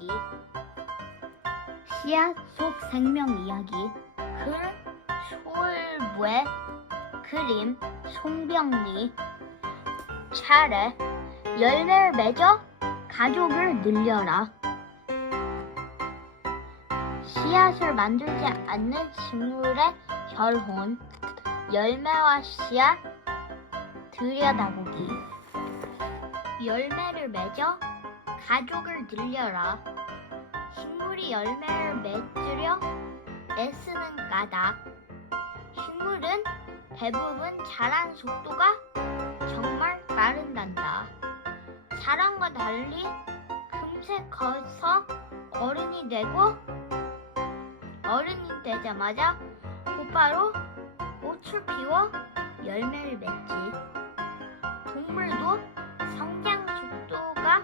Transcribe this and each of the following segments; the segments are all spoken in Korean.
이야기. 씨앗 속 생명 이야기. 글 소울부의 그림 송병리. 차례 열매를 맺어 가족을 늘려라. 씨앗을 만들지 않는 식물의 결혼. 열매와 씨앗 들여다보기. 열매를 맺어 가족을 늘려라. 식물이 열매를 맺으려 애쓰는 까닭. 식물은 대부분 자란 속도가 정말 빠른단다. 사람과 달리 금세 커서 어른이 되고 어른이 되자마자 곧바로 꽃을 피워 열매를 맺지. 동물도 성장 속도가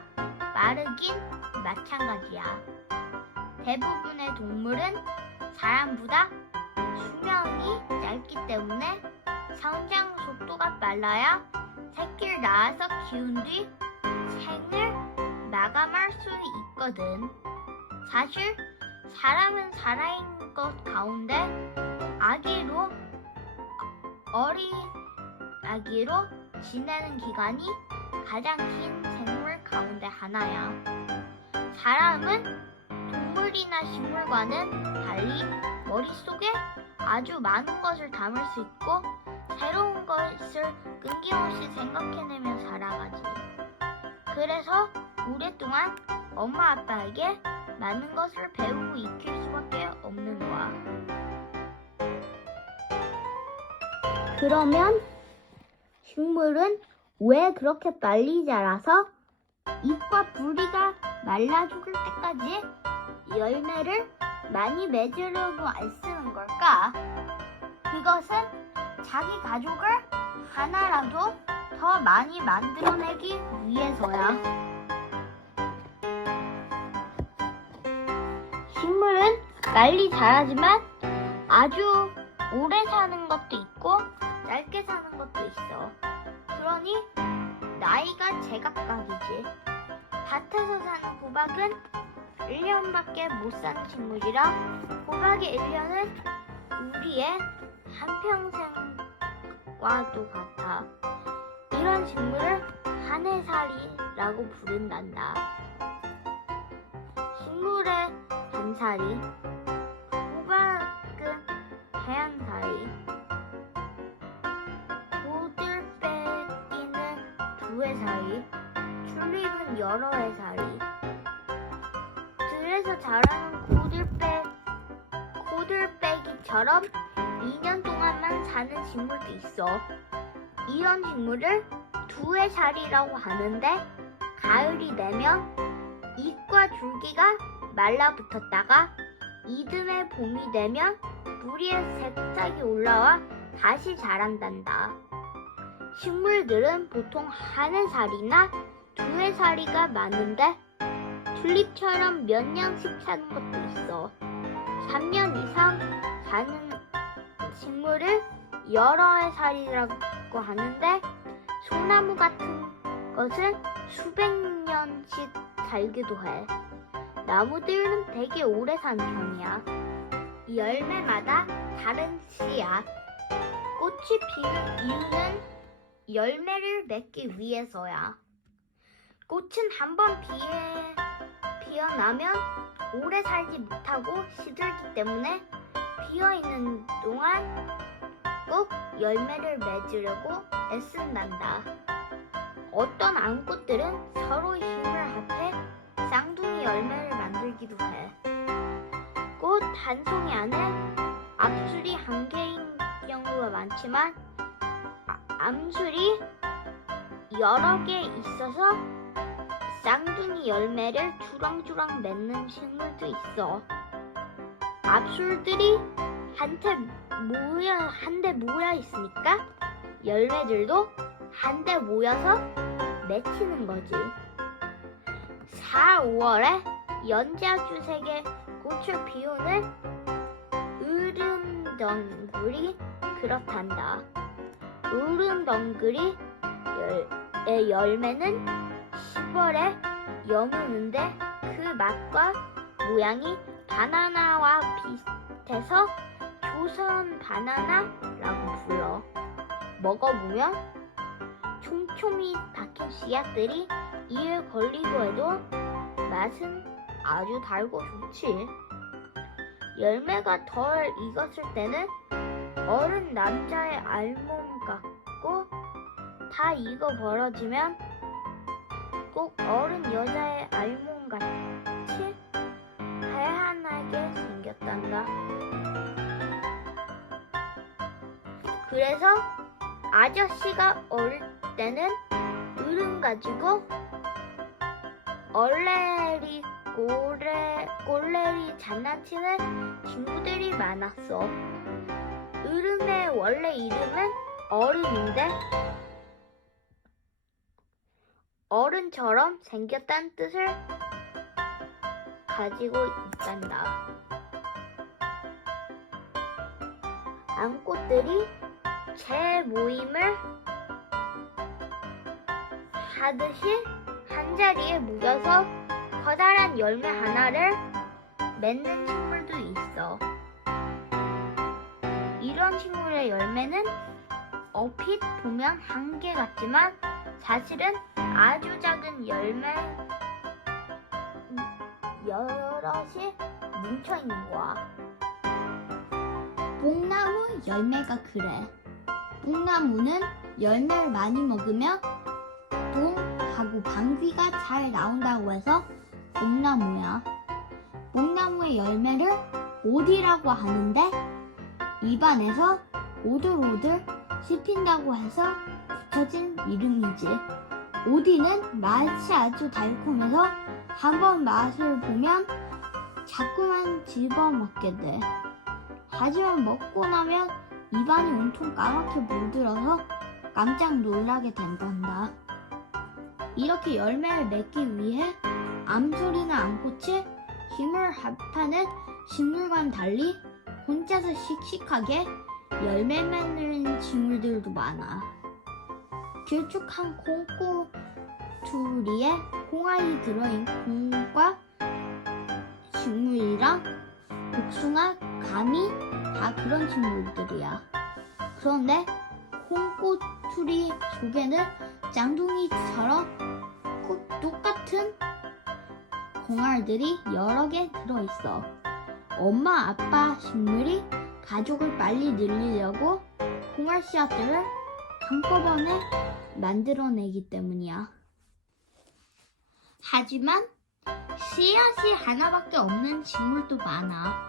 빠르긴 마찬가지야. 대부분의 동물은 사람보다 수명이 짧기 때문에 성장 속도가 빨라야 새끼를 낳아서 키운 뒤 생을 마감할 수 있거든. 사실 사람은 살아있는 것 가운데 어린 아기로 지내는 기간이 가장 긴 생물 가운데 하나야. 사람은 동물이나 식물과는 달리 머릿속에 아주 많은 것을 담을 수 있고 새로운 것을 끊김없이 생각해내며 살아가지. 그래서 오랫동안 엄마 아빠에게 많은 것을 배우고 익힐 수밖에 없는 거야. 그러면 식물은 왜 그렇게 빨리 자라서 잎과 뿌리가 말라 죽을 때까지 열매를 많이 맺으려고 애쓰는 걸까? 그것은 자기 가족을 하나라도 더 많이 만들어내기 위해서야. 식물은 빨리 자라지만 아주 오래 사는 것도 있고 짧게 사는 것도 있어. 그러니 나이가 제각각이지. 밭에서 사는 호박은 1년밖에 못 사는 식물이라 호박의 1년은 우리의 한평생과도 같아. 이런 식물을 한해살이라고 부른단다. 식물의 한살이, 호박은 해안살이, 고들빼기는 2해살이, 튤립은 여러 해살이. 들에서 자라는 고들빼기처럼 2년 동안만 사는 식물도 있어. 이런 식물을 2해살이라고 하는데 가을이 되면 잎과 줄기가 말라붙었다가 이듬해 봄이 되면 뿌리에 새싹이 올라와 다시 자란단다. 식물들은 보통 1해살이나 2해살이가 많은데 튤립처럼 몇 년씩 사는 것도 있어. 3년 이상 사는 식물을 여러 해살이라고 하는데 소나무 같은 것은 수백 년씩 살기도 해. 나무들은 되게 오래 사는 편이야. 열매마다 다른 씨앗. 꽃이 피는 이유는 열매를 맺기 위해서야. 꽃은 한번 피어나면 오래 살지 못하고 시들기 때문에 피어있는 동안 꼭 열매를 맺으려고 애쓴단다. 어떤 암꽃들은 서로의 힘을 합해 쌍둥이 열매를 만들기도 해. 꽃 한 송이 안에 앞술이 한 개인 경우가 많지만 암술이 여러 개 있어서 쌍둥이 열매를 주렁주렁 맺는 식물도 있어. 앞술들이 한데 모여 있으니까 열매들도 한데 모여서 맺히는 거지. 4, 5월에 연자주색의 꽃을 피우는 으름덩굴이 그렇단다. 으름덩굴의 열매는 10월에 여무는데 그 맛과 모양이 바나나와 비슷해서 조선 바나나라고 불러. 먹어보면 촘촘히 박힌 씨앗들이 이에 걸리고 해도 맛은 아주 달고 좋지. 열매가 덜 익었을 때는 어른 남자의 알몸 같고 다 익어 벌어지면 꼭 어른 여자의 알몸 같이 하얀하게 생겼단다. 그래서 아저씨가 어릴 때는 으름 가지고 얼레리 꼴레리 장난치는 친구들이 많았어. 으름의 원래 이름은 어른인데 어른처럼 생겼다는 뜻을 가지고 있단다. 암꽃들이 재모임을 하듯이 한자리에 묻어서 커다란 열매 하나를 맺는 식물도 있어. 이런 식물의 열매는 얼핏 보면 한 개 같지만 사실은 아주 작은 열매 여럿이 뭉쳐있는 거야. 뽕나무 열매가 그래. 뽕나무는 열매를 많이 먹으면 똥하고 방귀가 잘 나온다고 해서 뽕나무야. 뽕나무의 열매를 오디라고 하는데 입안에서 오돌오돌 씹힌다고 해서 붙여진 이름이지. 오디는 맛이 아주 달콤해서 한번 맛을 보면 자꾸만 집어먹게 돼. 하지만 먹고 나면 입안이 온통 까맣게 물들어서 깜짝 놀라게 된단다. 이렇게 열매를 맺기 위해 암소리나 암꽃이 힘을 합하는 식물과는 달리 혼자서 씩씩하게 열매 맺는 식물들도 많아. 길쭉한 콩고투리에 콩알이 들어있는 콩과 식물이랑 복숭아, 감이 다 그런 식물들이야. 그런데 콩고투리 속에는 짱둥이처럼 똑같은 콩알들이 여러 개 들어있어. 엄마, 아빠 식물이 가족을 빨리 늘리려고 콩알 씨앗들을 한꺼번에 만들어내기 때문이야. 하지만 씨앗이 하나밖에 없는 식물도 많아.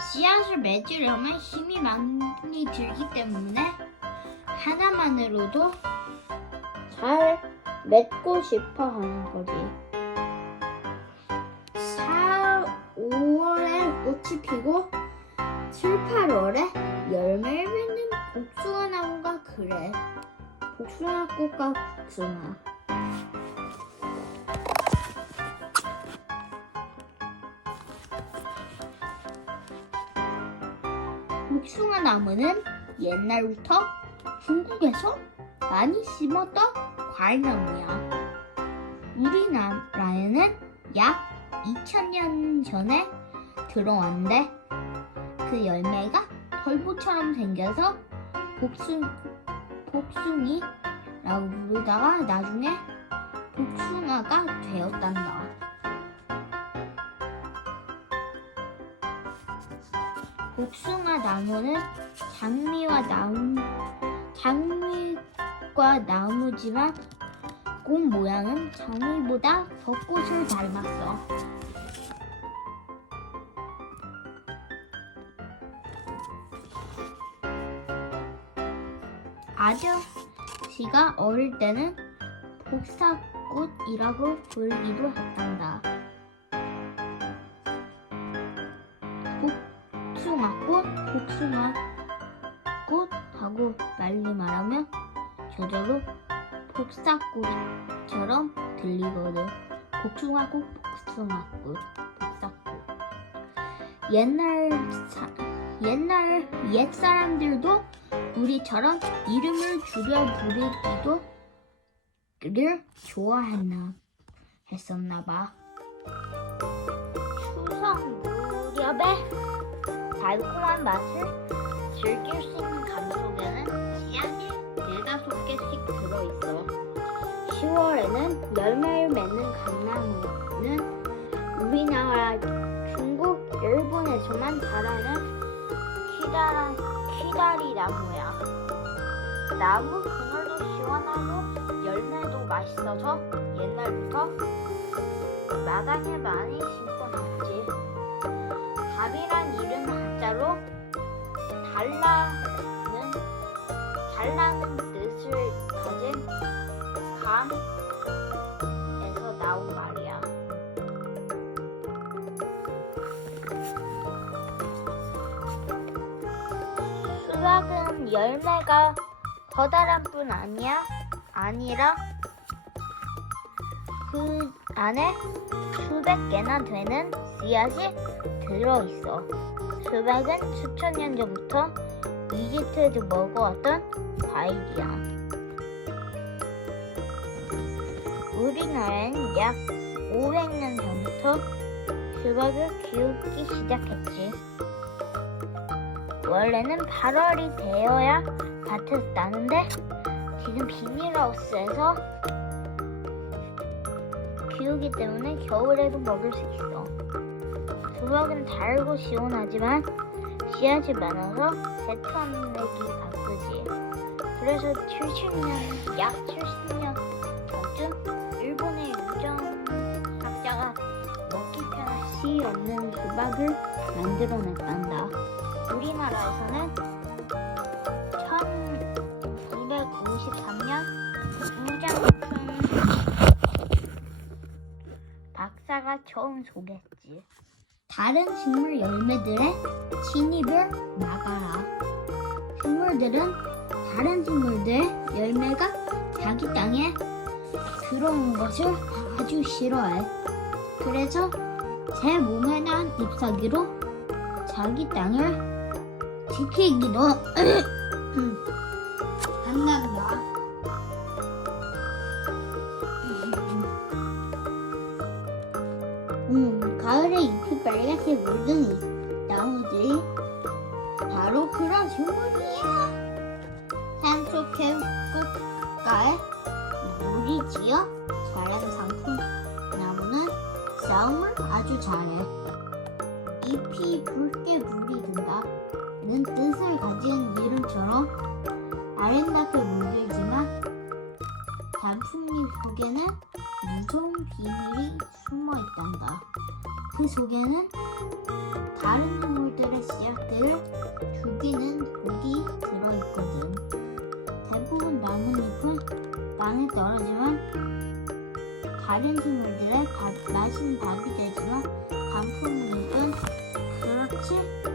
씨앗을 맺으려면 힘이 많이 들기 때문에 하나만으로도 잘 맺고 싶어 하는 거지. 4, 5월에 꽃이 피고 7, 8월에 열매를 맺는 복숭아 나무가 그래. 복숭아 꽃과 복숭아. 복숭아 나무는 옛날부터 중국에서 많이 심었던 과일나무야. 우리나라에는 약 2000년 전에 들어왔는데 그 열매가 털보처럼 생겨서 복숭이라고 부르다가 나중에 복숭아가 되었단다. 복숭아 나무는 장미과 나무지만 꽃 모양은 장미보다 벚꽃을 닮았어. 아저씨가 어릴 때는 복사꽃이라고 불리기도 했단다. 복숭아꽃하고 빨리 말하면 저절로 복사꽃처럼 들리거든. 복숭아꽃, 복숭아꽃. 옛날 옛사람들도 우리처럼 이름을 줄여 부르기를 좋아했었나 봐. 추석 무렵에 달콤한 맛을 즐길 수 있는 감 속에는 씨앗이 4-5개씩 들어있어. 10월에는 열매를 맺는 감나무는 우리나라, 중국, 일본에서만 자라는 키다리 나무야. 나무 그늘도 시원하고 열매도 맛있어서 옛날부터 마당에 많이 심어놨지. 답이란 이름 한자로 달라는 뜻을 가진 감에서 나온 말이야. 수박은 열매가 커다란 뿐 아니라 그 안에 수백 개나 되는 씨앗이 들어있어. 수박은 수천 년 전부터 이집트에서 먹어왔던 과일이야. 우리나라엔 약 500년 전부터 수박을 키우기 시작했지. 원래는 8월이 되어야 밭에서 나는데 지금 비닐하우스에서 키우기 때문에 겨울에도 먹을 수 있어. 수박은 달고 시원하지만 씨앗이 많아서 세트내기 바쁘지. 그래서 약 70년 전쯤 일본의 유전학자가 먹기 편한 씨 없는 수박을 만들어냈단다. 우리나라에서는 1953년 부장품 박사가 처음 소개했지. 다른 식물 열매들의 침입을 막아라. 식물들은 다른 식물들의 열매가 자기 땅에 들어온 것을 아주 싫어해. 그래서 제 몸에 난 잎사귀로 자기 땅을 지키기도 한단다. 가을에 잎이 빨갛게 물든 나무들이 바로 그런 식물이야. 산속 계곡가에 물이 지어 자란 상품 나무는 싸움을 아주 잘해. 잎이 붉게 물이 든다는 뜻을 가진 이름처럼 아름답게 물들지만 단풍잎 속에는 무서운 비밀이 숨어 있단다. 그 속에는 다른 식물들의 씨앗들을 죽이는 독이 들어있거든. 대부분 나뭇잎은 땅에 떨어지면 다른 식물들의 맛은 밥이 되지만 단풍잎은 그렇지가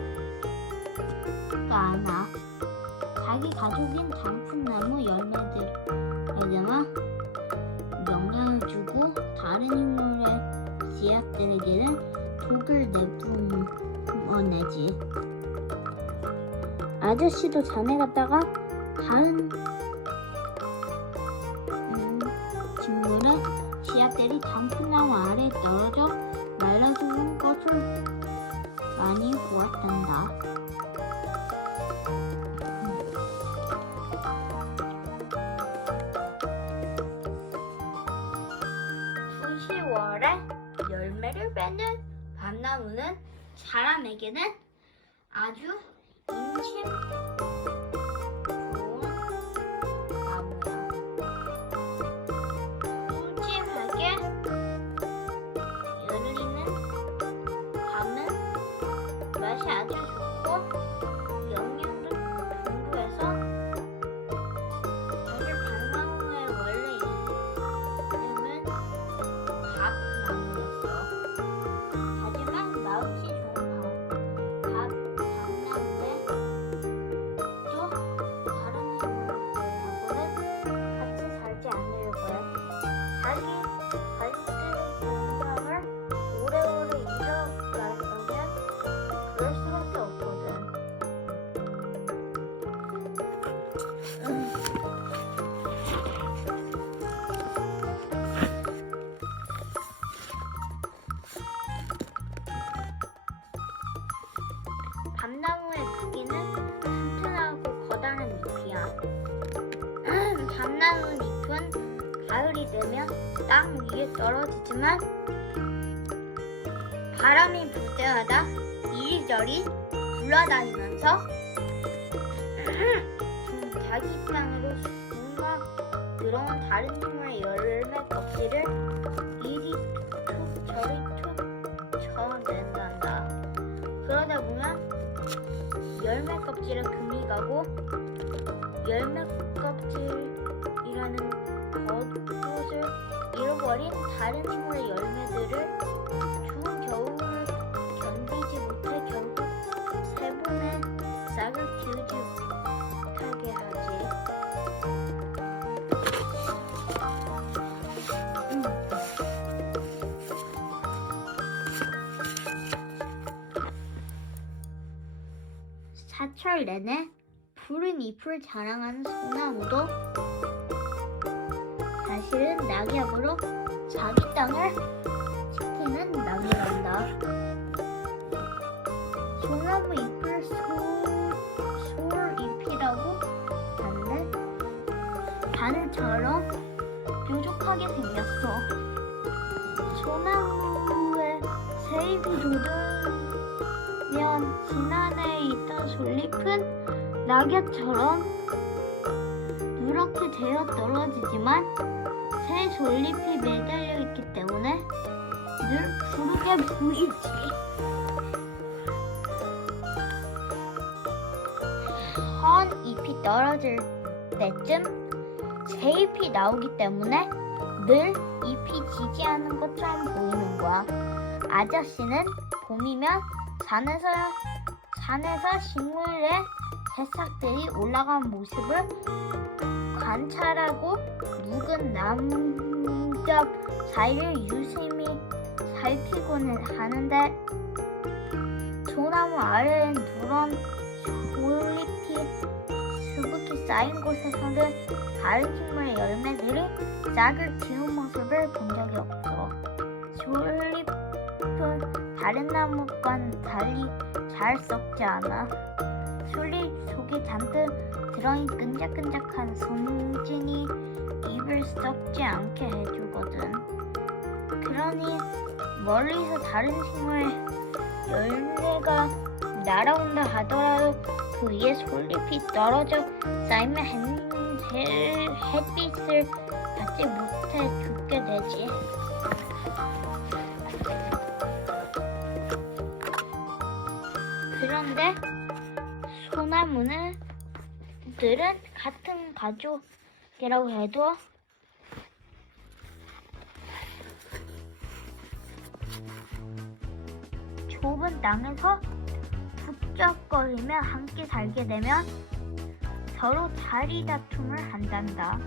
않아. 자기 가족인 단풍나무 열매들에게만 영향을 주고 다른 식물의 씨앗들에게는 독을 내뿜어내지. 아저씨도 자네 갔다가 다른 식물의 씨앗들이 단풍나무 아래에 떨어져 말라 죽는 것을 많이 보았단다. 열매를 맺는 밤나무는 사람에게는 아주 인심 좋은 나무야. 푸짐하게 열리는 밤은 맛이 아주 좋고 영양도 풍부해서 사실 밤나무의 원래 이름은 밥나무였어. 하지만 맛이 좋은 밤나무에 벚나무 잎은 가을이 되면 땅 위에 떨어지지만 바람이 불 때마다 이리저리 굴러다니면서 자기 입장으로 뭔가 들어온 다른 식물의 열매 껍질을 이리 툭 저리 툭 쳐낸단다. 그러다 보면 열매 껍질에 금이 가고 열매 껍질이라는 겉옷을 잃어버린 다른 식물의 열매들을 추운 겨울을 견디지 못해 결국 세 번의 싹을 틔우지 못하게 하지. 사철 내내 푸른 잎을 자랑하는 소나무도 사실은 낙엽으로 자기 땅을 지키는 낙이란다. 소나무 잎을 솔잎이라고 하는데 바늘처럼 뾰족하게 생겼어. 소나무에 새 잎이 돋으면 지난해에 있던 솔잎은 낙엽처럼 누렇게 되어 떨어지지만 새 솔잎이 매달려 있기 때문에 늘 푸르게 보이지. 헌 잎이 떨어질 때쯤 새 잎이 나오기 때문에 늘 잎이 지지 않은 것처럼 보이는 거야. 아저씨는 봄이면 산에서 식물의 새싹들이 올라간 모습을 관찰하고 묵은 나뭇잎 사이를 유심히 살피곤 하는데 소나무 아래엔 누런 솔잎이 수북히 쌓인 곳에서는 다른 식물의 열매들이 싹을 틔운 모습을 본 적이 없어. 솔잎은 다른 나무과는 달리 잘 썩지 않아. 솔잎 속에 잔뜩 들어있는 끈적끈적한 송진이 입을 썩지 않게 해주거든. 그러니 멀리서 다른 식물의 열매가 날아온다 하더라도 그 위에 솔잎이 떨어져 쌓이면 햇빛을 받지 못해 죽게 되지. 그런데 소나무들은 같은 가족이라고 해도 좁은 땅에서 북적거리며 함께 살게 되면 서로 자리 다툼을 한단다.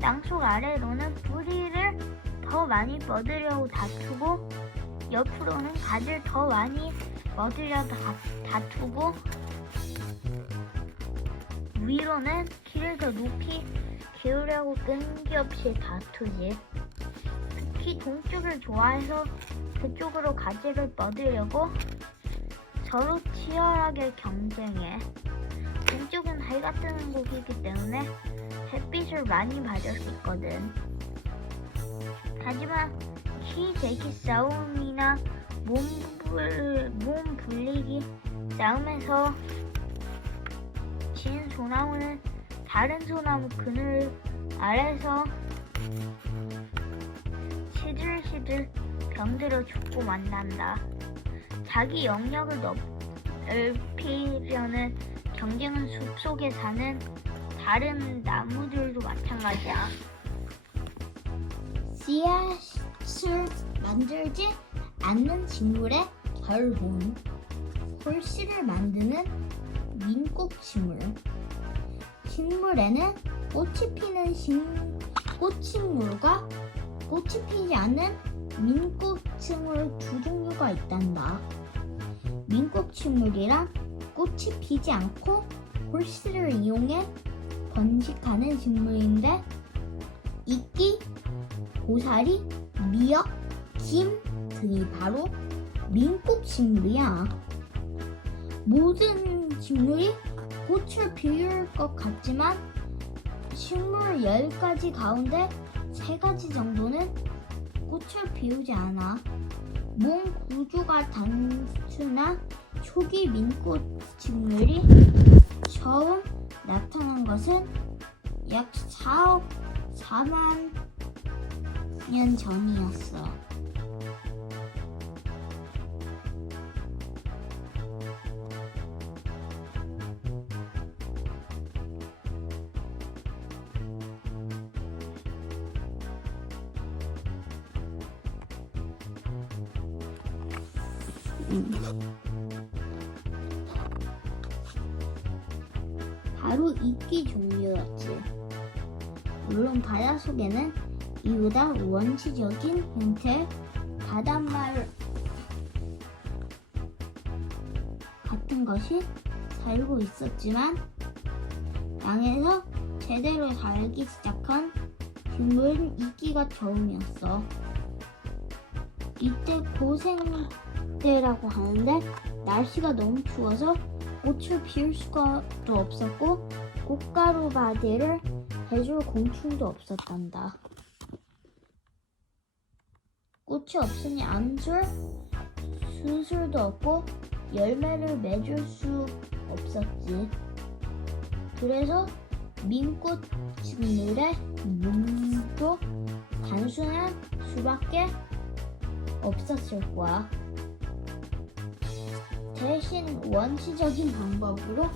땅속 아래로는 뿌리를 더 많이 뻗으려고 다투고 옆으로는 가지를 더 많이 뻗으려 다투고 위로는 키를 더 높이 키우려고 끈기 없이 다투지. 특히 동쪽을 좋아해서 그쪽으로 가지를 뻗으려고 서로 치열하게 경쟁해. 동쪽은 해가 뜨는 곳이기 때문에 햇빛을 많이 받을 수 있거든. 하지만 키 재기 싸움이나 몸 불리기 싸움에서 진 소나무는 다른 소나무 그늘 아래서 시들시들 병들어 죽고 만난다. 자기 영역을 넓히려는 경쟁은 숲속에 사는 다른 나무들도 마찬가지야. 씨앗을 만들지 않는 식물의 결혼, 홀씨를 만드는 민꽃식물. 식물에는 꽃이 피는 꽃식물과 꽃이 피지 않는 민꽃식물 두 종류가 있단다. 민꽃식물이란 꽃이 피지 않고 홀씨를 이용해 번식하는 식물인데 이끼, 고사리, 미역, 김 등이 바로 민꽃식물이야. 모든 식물이 꽃을 피울 것 같지만 식물 10가지 가운데 3가지 정도는 꽃을 피우지 않아. 몸 구조가 단순한 초기 민꽃 식물이 처음 나타난 것은 약 4억 4만 년 전이었어. 바로 이끼 종류였지. 물론 바다 속에는 이보다 원시적인 형태의 바닷말 같은 것이 살고 있었지만 땅에서 제대로 살기 시작한 식물은 이끼가 처음이었어. 이때 고생 때라고 하는데 날씨가 너무 추워서 꽃을 피울 수가 또 없었고 꽃가루 바디를 해줄 공충도 없었단다. 꽃이 없으니 암술, 수술도 없고 열매를 맺을 수 없었지. 그래서 민꽃 식물의 몸도 단순한 수밖에 없었을 거야. 대신 원시적인 방법으로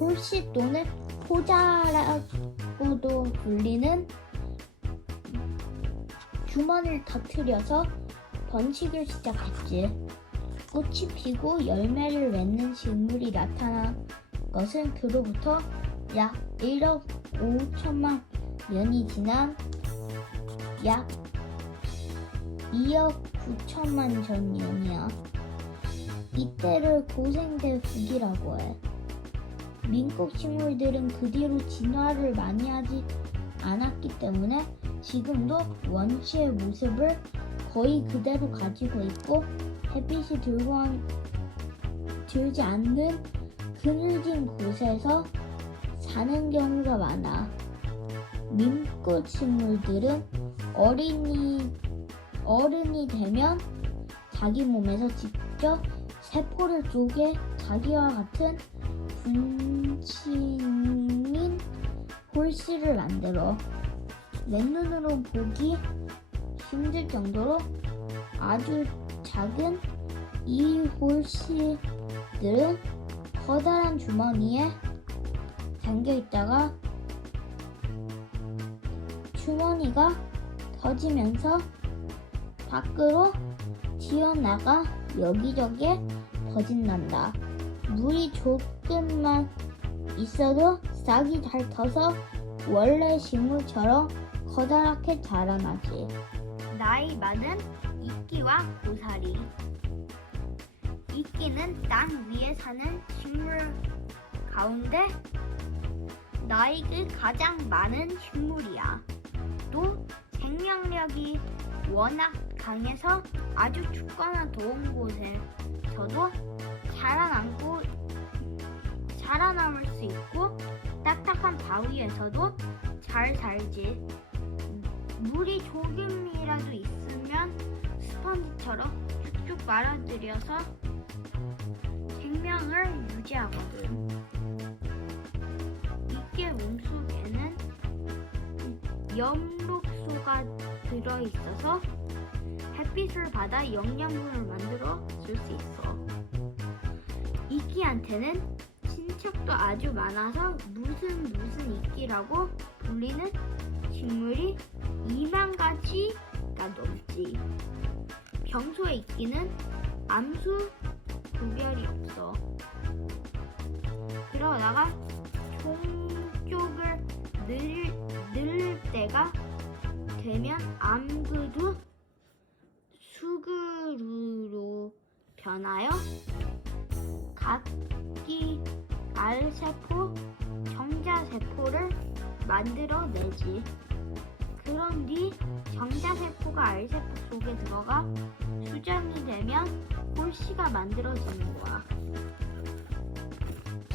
홀씨 또는 포자라고도 불리는 주머니를 터뜨려서 번식을 시작했지. 꽃이 피고 열매를 맺는 식물이 나타난 것은 그로부터 약 1억 5천만 년이 지난 약 2억 9천만 전 년이야. 이때를 고생대 후기라고 해. 민꽃 식물들은 그 뒤로 진화를 많이 하지 않았기 때문에 지금도 원시의 모습을 거의 그대로 가지고 있고 햇빛이 들지 않는 그늘진 곳에서 사는 경우가 많아. 민꽃 식물들은 어른이 되면 자기 몸에서 직접 세포를 쪼개 자기와 같은 분신인 홀씨를 만들어. 맨눈으로 보기 힘들 정도로 아주 작은 이 홀씨들은 커다란 주머니에 담겨 있다가 주머니가 터지면서 밖으로 튀어나가 여기저기에 퍼진단다. 물이 조금만 있어도 싹이 잘 터서 원래 식물처럼 커다랗게 자라나지. 나이 많은 이끼와 고사리. 이끼는 땅 위에 사는 식물 가운데 나이가 가장 많은 식물이야. 또 생명력이 워낙 강해서 아주 춥거나 더운 곳에서도 살아남을 수 있고 딱딱한 바위에서도 잘 살지. 물이 조금이라도 있으면 스펀지처럼 쭉쭉 말아들여서 생명을 유지하거든. 이끼 몸속에는 엽록소가 들어있어서 햇빛을 받아 영양분을 만들어 줄 수 있어. 이끼한테는 친척도 아주 많아서 무슨 이끼라고 불리는 식물이 2만 가지가 넘지. 평소의 이끼는 암수 구별이 없어. 그러다가 종쪽을 늘릴 때가 되면 암그도 수그루로 변하여 각기 알세포, 정자세포를 만들어내지. 그런 뒤 정자세포가 알세포 속에 들어가 수정이 되면 홀씨가 만들어지는 거야.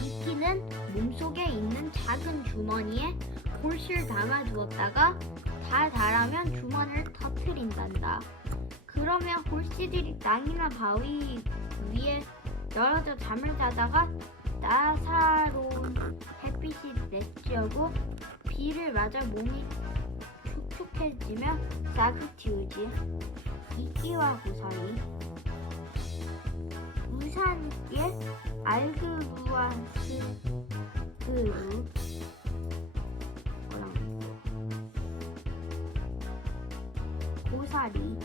이끼는 몸속에 있는 작은 주머니에 골씨를 담아두었다가 다 자라면 주머니를 터트린단다. 그러면 골씨들이 땅이나 바위 위에 떨어져 잠을 자다가 따사로운 햇빛이 내쬐고 비를 맞아 몸이 촉촉해지며 싹을 틔우지. 이끼와 고사리. 우산에 알그루와 스그루 고사리.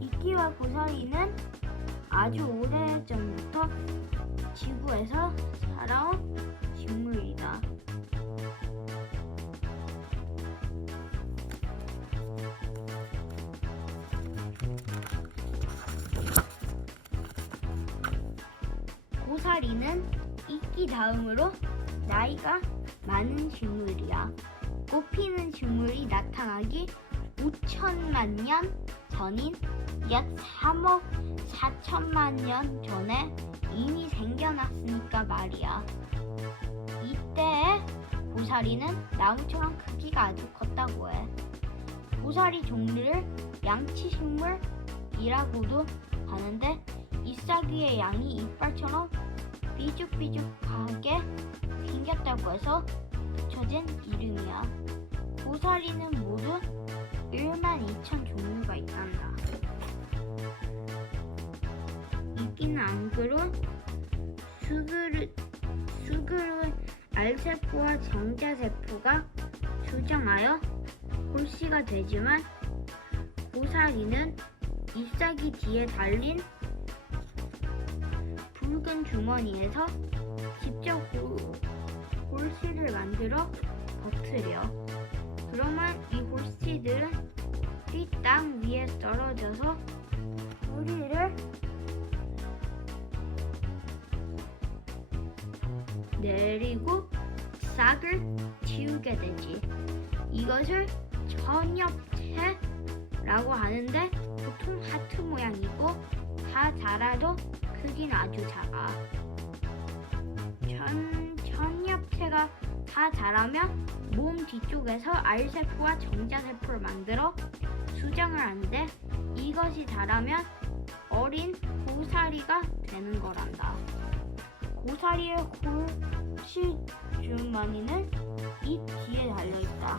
이끼와 고사리는 아주 오래전부터 지구에서 살아온 식물이다. 고사리는 이끼 다음으로 나이가 많은 식물이야. 꽃피는 식물이 나타나기 5천만 년 전인 약 3억 4천만 년 전에 이미 생겨났으니까 말이야. 이때에 고사리는 나무처럼 크기가 아주 컸다고 해. 고사리 종류를 양치식물이라고도 하는데 잎사귀의 양이 이빨처럼 삐죽삐죽하게 생겼다고 해서 붙여진 이름이야. 고사리는 모두 1만 2천 종류가 있단다. 이끼는 앙그루, 수그루, 알세포와 정자세포가 수정하여 골씨가 되지만 고사리는 잎사귀 뒤에 달린 붉은 주머니에서 직접 골씨를 만들어 버트려. 그러면 이 골씨들은 이 땅 위에 떨어져서 뿌리를 내리고 싹을 틔우게 되지. 이것을 천엽채라고 하는데 보통 하트 모양이고 다 자라도 크긴 아주 작아. 천엽채가 다 자라면 몸 뒤쪽에서 알세포와 정자세포를 만들어 수정을 하는데 이것이 자라면 어린 고사리가 되는 거란다. 고사리의 골씨 주머니는 잎 뒤에 달려있다.